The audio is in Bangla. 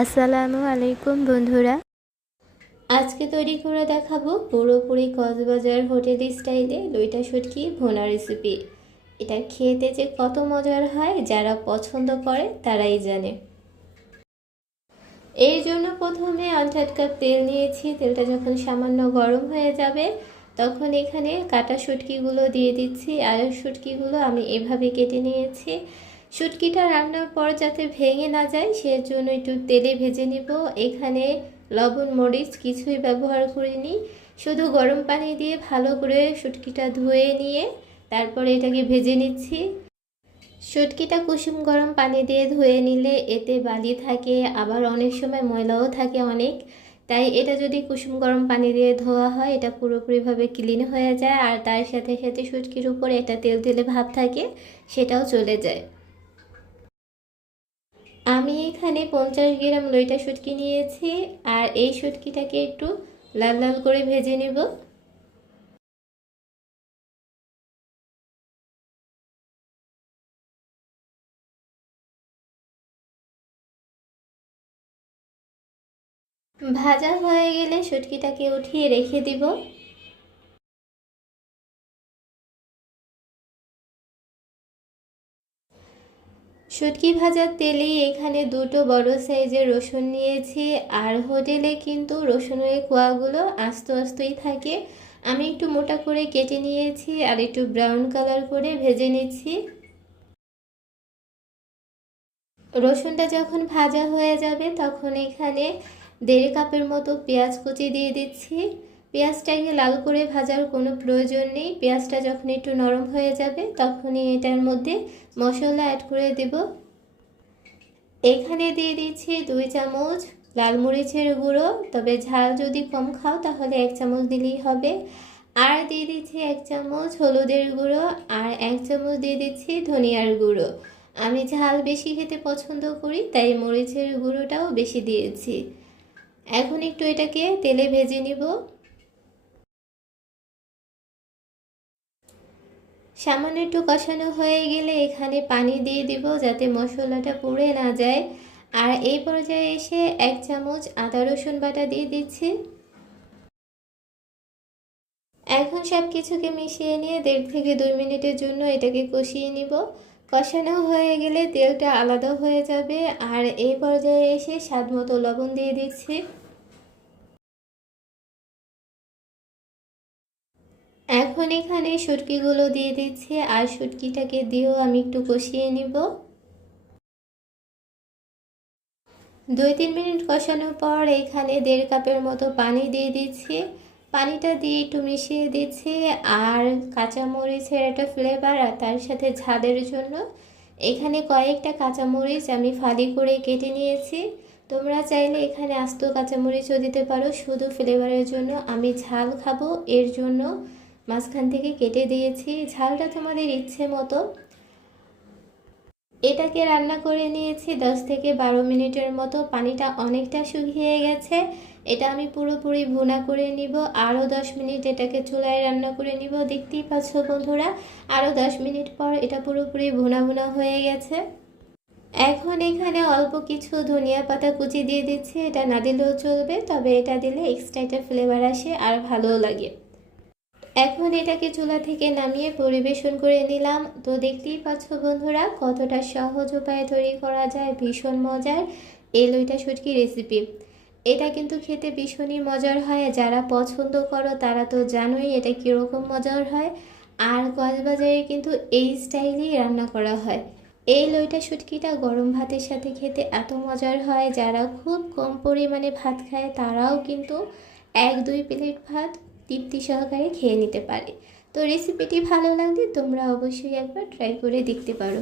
আসসালামু আলাইকুম বন্ধুরা। আজকে তৈরি করে দেখাবো পুরোপুরি কক্সবাজার হোটেল স্টাইলে লইটা শুটকি ভুনা রেসিপি। এটা খেতে যে কত মজার হয় যারা পছন্দ করে তারাই জানে। এর জন্য প্রথমে 1/8 কাপ তেল নিয়েছি। তেলটা যখন সামান্য গরম হয়ে যাবে তখন এখানে কাটা শুটকিগুলো দিয়ে দিচ্ছি। আর শুটকিগুলো আমি এভাবে কেটে নিয়েছি। শুটকিটা রান্নার পর যাতে ভেঙে না যায় সেজন্য একটু তেলে ভেজে নেব। এখানে লবণ মরিচ কিছুই ব্যবহার করিনি, শুধু গরম পানি দিয়ে ভালো করে শুটকিটা ধুয়ে নিয়ে তারপরে এটাকে ভেজে নিচ্ছি। শুটকিটা কুসুম গরম পানি দিয়ে ধুয়ে নিলে এতে বালি থাকে, আবার অনেক সময় ময়লাও থাকে অনেক। তাই এটা যদি কুসুম গরম পানি দিয়ে ধোয়া হয় এটা পুরোপুরিভাবে ক্লিন হয়ে যায়, আর তার সাথে সাথে শুটকির উপরে এটা তেল তেলে ভাব থাকে সেটাও চলে যায়। আমি এখানে 50 গ্রাম লইটা শুটকি নিয়েছি, আর এই শুটকিটাকে একটু লাল লাল করে ভেজে নেব। ভাজা হয়ে গেলে শুটকিটাকে উঠিয়ে রেখে দিব। শুটকি ভাজার তেলেই এখানে দুটো বড় সাইজের রসুন নিয়েছি। আর হোটেলে কিন্তু রসুনের কোয়াগুলো আস্তে আস্তেই থাকে। আমি একটু মোটা করে কেটে নিয়েছি আর একটু ব্রাউন কালার করে ভেজে নিচ্ছি। রসুনটা যখন ভাজা হয়ে যাবে তখন এখানে 1.5 কাপের মতো পেঁয়াজ কুচি দিয়ে দিচ্ছি। পেঁয়াজটাকে লাল করে ভাজার কোনো প্রয়োজন নেই। পেঁয়াজটা যখন একটু নরম হয়ে যাবে তখনই এটার মধ্যে মশলা অ্যাড করে দেব। এখানে দিয়ে দিচ্ছি 2 চামচ লাল মরিচের গুঁড়ো, তবে ঝাল যদি কম খাও তাহলে 1 চামচ দিলেই হবে। আর দিয়ে দিচ্ছি 1 চামচ হলুদের গুঁড়ো, আর 1 চামচ দিয়ে দিচ্ছি ধনিয়ার গুঁড়ো। আমি ঝাল বেশি খেতে পছন্দ করি তাই মরিচের গুঁড়োটাও বেশি দিয়েছি। এখন একটু এটাকে তেলে ভেজে নিব। সামান্য একটু কষানো হয়ে গেলে এখানে পানি দিয়ে দিব যাতে মশলাটা পুড়ে না যায়। আর এই পর্যায়ে এসে 1 চামচ আদা রসুন বাটা দিয়ে দিচ্ছি। এখন সব কিছুকে মিশিয়ে নিয়ে 1.5 থেকে 2 মিনিটের জন্য এটাকে কষিয়ে নিব। কষানো হয়ে গেলে তেলটা আলাদা হয়ে যাবে, আর এই পর্যায়ে এসে স্বাদ মতো লবণ দিয়ে দিচ্ছি। এখন এখানে শুটকিগুলো দিয়ে দিচ্ছি, আর শুটকিটাকে দিয়েও আমি একটু কষিয়ে নিব। 2-3 মিনিট কষানোর পর এখানে 1.5 কাপের মতো পানি দিয়ে দিচ্ছি। পানিটা দিয়ে একটু মিশিয়ে দিচ্ছি। আর কাঁচামরিচের একটা ফ্লেভার আর তার সাথে ঝালের জন্য এখানে কয়েকটা কাঁচামরিচ আমি ফালি করে কেটে নিয়েছি। তোমরা চাইলে এখানে আস্ত কাঁচামরিচও দিতে পারো, শুধু ফ্লেভারের জন্য আমি ঝাল খাবো এর জন্য মাঝখান থেকে কেটে দিয়েছি। ঝালটা তোমাদের ইচ্ছে মতো। এটাকে রান্না করে নিয়েছি 10 থেকে 12 মিনিটের মতো। পানিটা অনেকটা শুকিয়ে গেছে। এটা আমি পুরোপুরি ভুনা করে নিব। আরও 10 মিনিট এটাকে চুলায় রান্না করে নিব। দেখতেই পাচ্ছ বন্ধুরা, আরও 10 মিনিট পর এটা পুরোপুরি ভুনা ভুনা হয়ে গেছে। এখন এখানে অল্প কিছু ধনিয়া পাতা কুচি দিয়ে দিচ্ছি। এটা না দিলেও চলবে, তবে এটা দিলে এক্সট্রা একটা ফ্লেভার আসে আর ভালোও লাগে। এখন এটাকে চুলা থেকে নামিয়ে পরিবেশন করে নিলাম। তো দেখতেই পাচ্ছ বন্ধুরা কতটা সহজ উপায়ে তৈরি করা যায় ভীষণ মজার এই লইটা শুটকি রেসিপি। এটা কিন্তু খেতে ভীষণই মজার হয়। যারা পছন্দ করো তারা তো জানোই এটা কীরকম মজার হয়। আর কক্সবাজারে কিন্তু এই স্টাইলেই রান্না করা হয়। এই লইটা শুটকিটা গরম ভাতের সাথে খেতে এত মজার হয়, যারা খুব কম পরিমাণে ভাত খায় তারাও কিন্তু 1-2 প্লেট ভাত তৃপ্তি সহকারে খেয়ে নিতে পারে। তো রেসিপিটি ভালো লাগলে তোমরা অবশ্যই একবার ট্রাই করে দেখতে পারো।